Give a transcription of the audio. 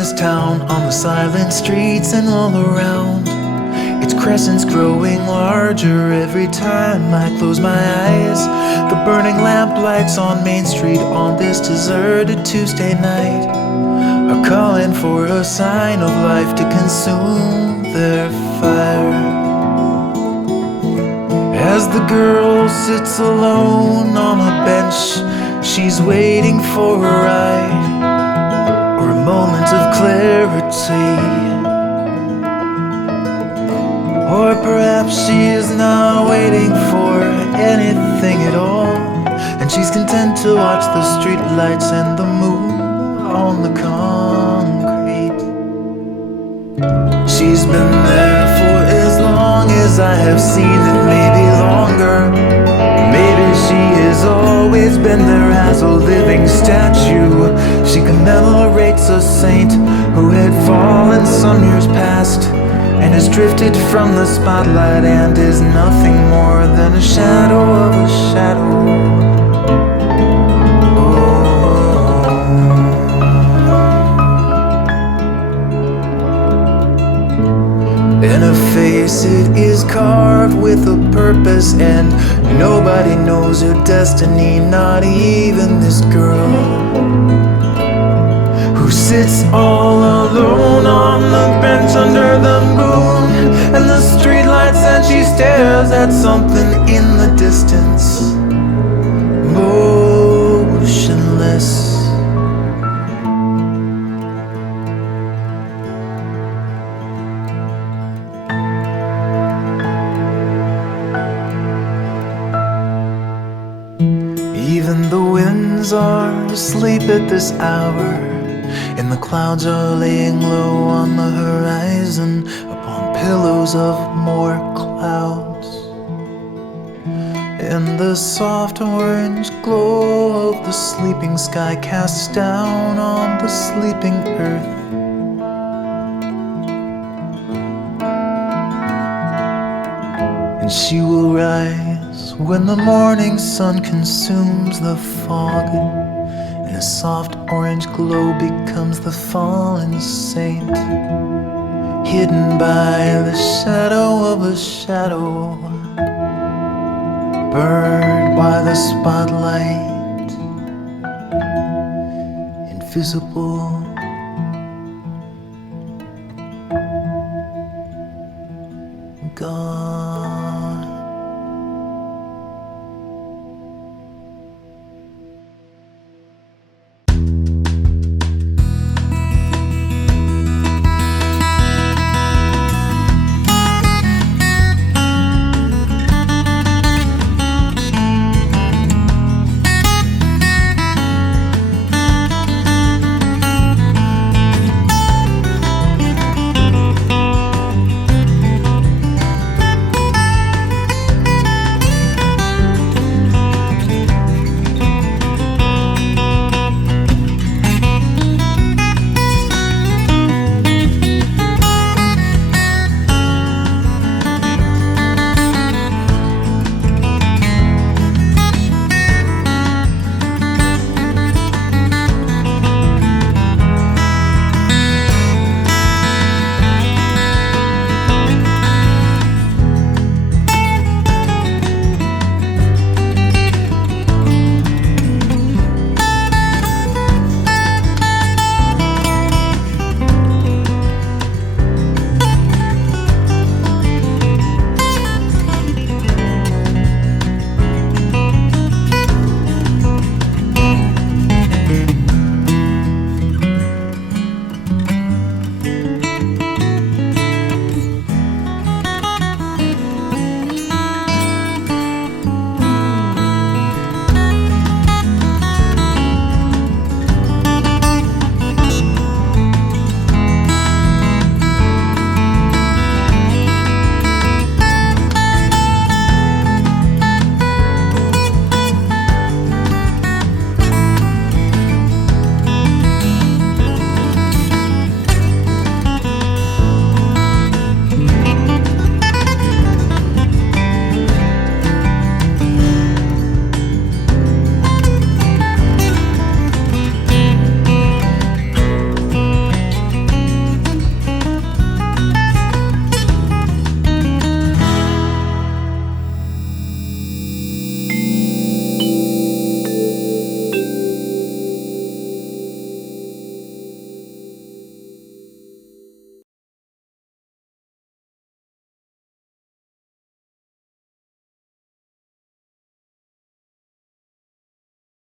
this town, on the silent streets and all around. Its crescents growing larger every time I close my eyes. The burning lamp lights on Main Street on this deserted Tuesday night are calling for a sign of life to consume their fire. As the girl sits alone on a bench, she's waiting for a ride or a moment of clarity. Or perhaps she is not waiting for anything at all, and she's content to watch the street lights and the moon on the concrete. She's been there for as long as I have seen it, maybe longer. Maybe she has always been there as a living statue. She commemorates a saint who had fallen some years past and has drifted from the spotlight and is nothing more than a shadow of a shadow. In her face it is carved with a purpose, and nobody knows her destiny, not even this girl who sits all alone on the bench under the moon and the streetlights, and she stares at something in the distance, motionless. Even the winds are asleep at this hour, and the clouds are laying low on the horizon upon pillows of more clouds. And the soft orange glow of the sleeping sky casts down on the sleeping earth. And she will rise when the morning sun consumes the fog, and a soft orange glow becomes the fallen saint, hidden by the shadow of a shadow, burned by the spotlight, invisible.